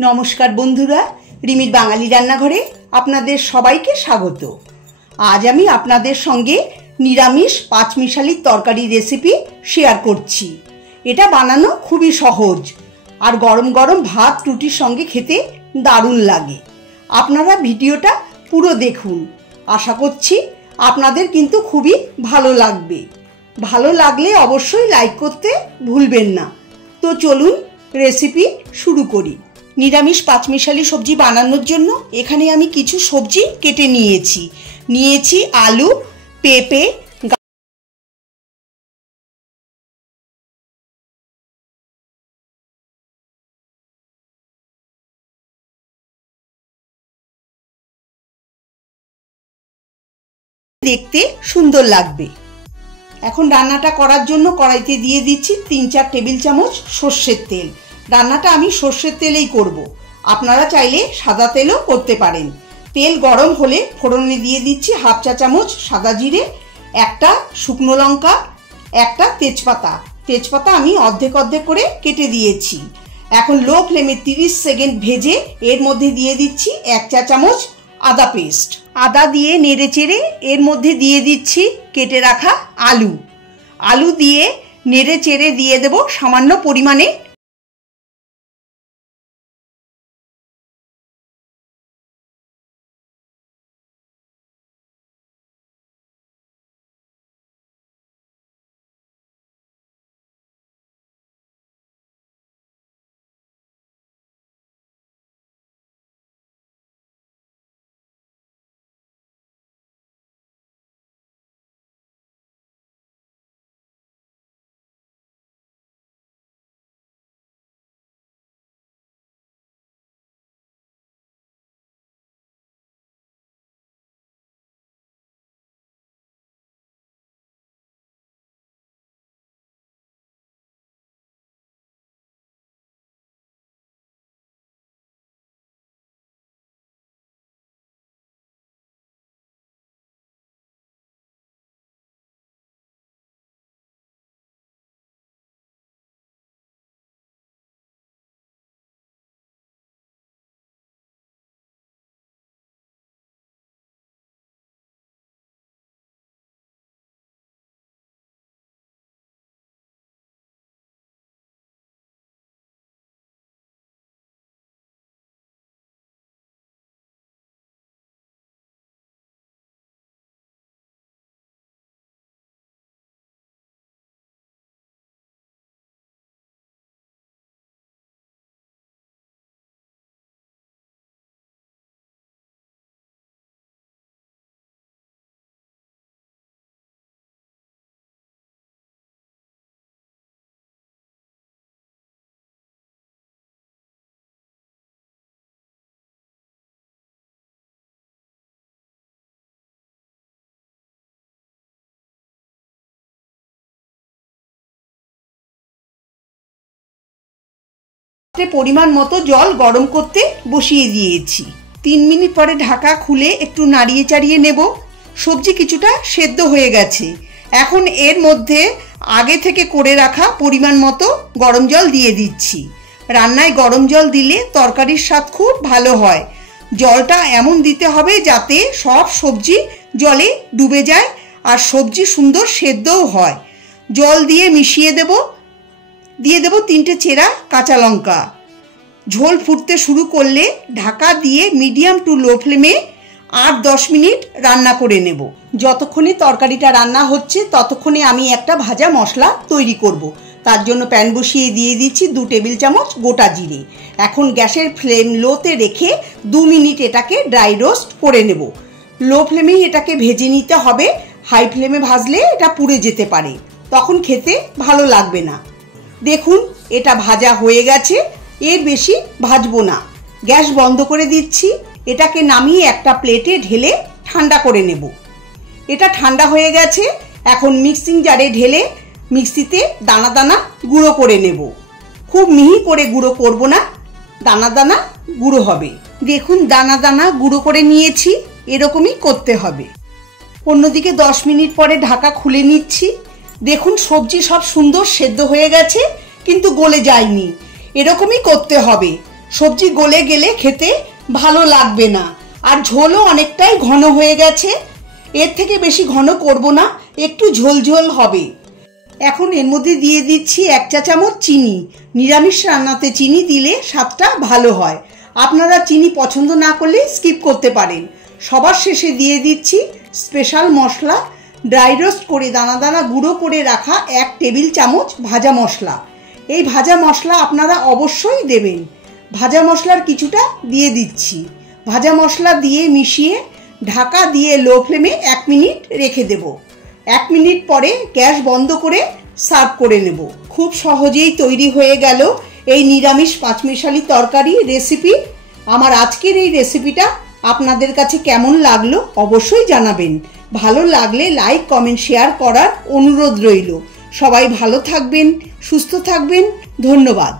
नमस्कार बंधुरा रिमिर बांगाली रान्नाघरे आपनादेर सबाइके स्वागत। आज आमी आपनादेर संगे निरामिष पाँचमिशाली तरकारी रेसिपि शेयर करछि। एटा बानानो खूबई सहज और गरम गरम भात रुटिर संगे खेते दारुण लागे। आपनारा भिडियोटा पुरो देखुन, आशा करछि आपनादेर किन्तु खूबई भालो लागबे। भालो लागले अवश्यई लाइक करते भूलबेन ना। तो चलुन रेसिपि शुरू करी। निरामिष पाँचमिशाली सब्जी बानानोर जोन्नो एखाने आमी किछु सब्जी केटे नियेछि आलू, पेঁপে, देखते सुंदर लागबे। এখন রান্নাটা করার জন্য কড়াইতে দিয়ে দিচ্ছি 3-4 টেবিল চামচ সরষের তেল। রান্নাটা আমি সরষের তেলেই করব, আপনারা চাইলে সাদা তেলও করতে পারেন। তেল গরম হলে ফোড়নে দিয়ে দিচ্ছি হাফ চা চামচ সাদা জিরে, একটা শুকনো লঙ্কা, একটা তেজপাতা আমি অর্ধেক অর্ধেক করে কেটে দিয়েছি। এখন লো ফ্লেমে 30 সেকেন্ড ভেজে এর মধ্যে দিয়ে দিচ্ছি 1 চা চামচ আদা পেস্ট। আদা দিয়ে নেড়ে চেড়ে এর মধ্যে দিয়ে দিচ্ছি কেটে রাখা আলু দিয়ে নেড়ে চেড়ে দিয়ে দেব সামান্য পরিমাণে পরিমাণ মতো জল গরম করতে বসিয়ে দিয়েছি। 3 মিনিট পরে ঢাকা খুলে একটু নাড়িয়ে চাড়িয়ে নেব। সবজি কিছুটা সেদ্ধ হয়ে গেছে। এখন এর মধ্যে আগে থেকে করে রাখা পরিমাণ মতো গরম জল দিয়ে দিচ্ছি। রান্নায় গরম জল দিলে তরকারির স্বাদ খুব ভালো হয়। জলটা এমন দিতে হবে যাতে সব সবজি জলে ডুবে যায় আর সবজি সুন্দর সেদ্ধও হয়। জল দিয়ে মিশিয়ে দেব। দিয়ে দেব 3টে চেরা কাঁচা লঙ্কা। ঝোল ফুটতে শুরু করলে ঢাকা দিয়ে মিডিয়াম টু লো ফ্লেমে 8-10 মিনিট রান্না করে নেব। যতক্ষণে তরকারিটা রান্না হচ্ছে ততক্ষণে আমি একটা ভাজা মশলা তৈরি করব। তার জন্য প্যান বসিয়ে দিয়ে দিচ্ছি 2 টেবিল চামচ গোটা জিরে। এখন গ্যাসের ফ্লেম লোতে রেখে 2 মিনিট এটাকে ড্রাই রোস্ট করে নেব। লো ফ্লেমেই এটাকে ভেজে নিতে হবে, হাই ফ্লেমে ভাজলে এটা পুড়ে যেতে পারে, তখন খেতে ভালো লাগবে না। দেখুন এটা ভাজা হয়ে গেছে, এর বেশি ভাজবো না। গ্যাস বন্ধ করে দিচ্ছি। এটাকে নামিয়ে একটা প্লেটে ঢেলে ঠান্ডা করে নেব। এটা ঠান্ডা হয়ে গেছে। এখন মিক্সিং জারে ঢেলে মিক্সিতে দানা দানা গুঁড়ো করে নেব। খুব মিহি করে গুঁড়ো করব না, দানা দানা গুঁড়ো হবে। দেখুন দানা দানা গুঁড়ো করে নিয়েছি, এরকমই করতে হবে। অন্যদিকে 10 মিনিট পরে ঢাকা খুলে নিচ্ছি। দেখুন সবজি সব সুন্দর সেদ্ধ হয়ে গেছে কিন্তু গলে যায়নি, এরকমই করতে হবে। সবজি গলে গেলে খেতে ভালো লাগবে না, আর ঝোলও অনেকটাই ঘন হয়ে গেছে। এর থেকে বেশি ঘন করব না, একটু ঝোল ঝোল হবে। এখন এর মধ্যে দিয়ে দিচ্ছি 1 চা চামচ চিনি। নিরামিষ রান্নাতে চিনি দিলে স্বাদটা ভালো হয়। আপনারা চিনি পছন্দ না করলে স্কিপ করতে পারেন। সবার শেষে দিয়ে দিচ্ছি স্পেশাল মশলা, ড্রাই রোস্ট করে দানা দানা গুঁড়ো করে রাখা 1 টেবিল চামচ ভাজা মশলা। এই ভাজা মশলা আপনারা অবশ্যই দেবেন। ভাজা মশলার কিছুটা দিয়ে দিচ্ছি। ভাজা মশলা দিয়ে মিশিয়ে ঢাকা দিয়ে লো ফ্লেমে 1 মিনিট রেখে দেব। 1 মিনিট পরে গ্যাস বন্ধ করে সার্ভ করে নেব। খুব সহজেই তৈরি হয়ে গেল এই নিরামিষ পাঁচমিশালি তরকারি রেসিপি। আমার আজকের এই রেসিপিটা আপনাদের কাছে কেমন লাগলো অবশ্যই জানাবেন। ভালো লাগলে লাইক, কমেন্ট, শেয়ার করার অনুরোধ রইল। সবাই ভালো থাকবেন, সুস্থ থাকবেন। ধন্যবাদ।